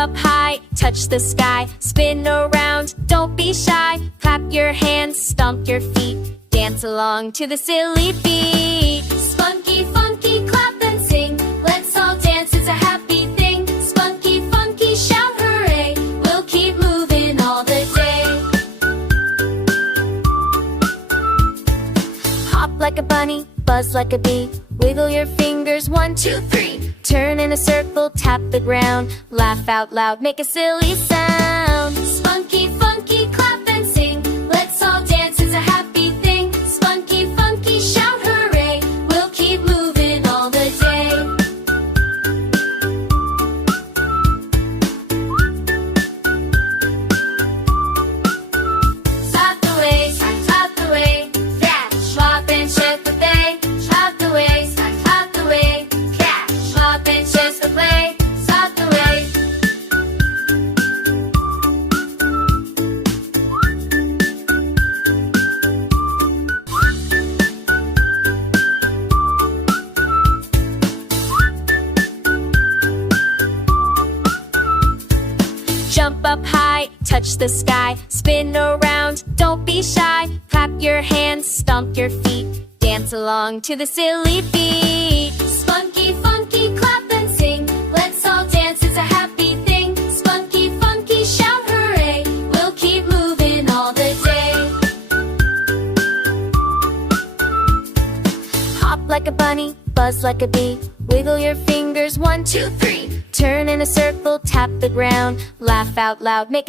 up high, touch the sky, spin around, don't be shy. Clap your hands, stomp your feet, dance along to the silly beat. Spunky, funky, clap and sing, let's all dance, it's a happy thing. Spunky, funky, shout hooray, we'll keep moving all the day. Hop like a bunny, buzz like a bee, wiggle your fingers, 1, 2, 3. Turn in a circle, tap the ground, laugh out loud, make a silly sound. Spunky, funky, clap and sing, let's all dance, it's a happy thing. Spunky, funky, shout hooray, we'll keep moving all the day. Hop the way, catch, hop and check the bay. Hop the way, catch, hop and check the play. Hop the way. Jump up high, touch the sky, spin around, don't be shy. Clap your hands, stomp your feet, dance along to the silly beat. Spunky, funky, clap and sing, let's all dance, it's a happy thing. Spunky, funky, shout hooray, we'll keep moving all the day. Hop like a bunny, buzz like a bee, wiggle your fingers, 1, 2, 3. Turn in a circle, tap the ground, laugh out loud, make a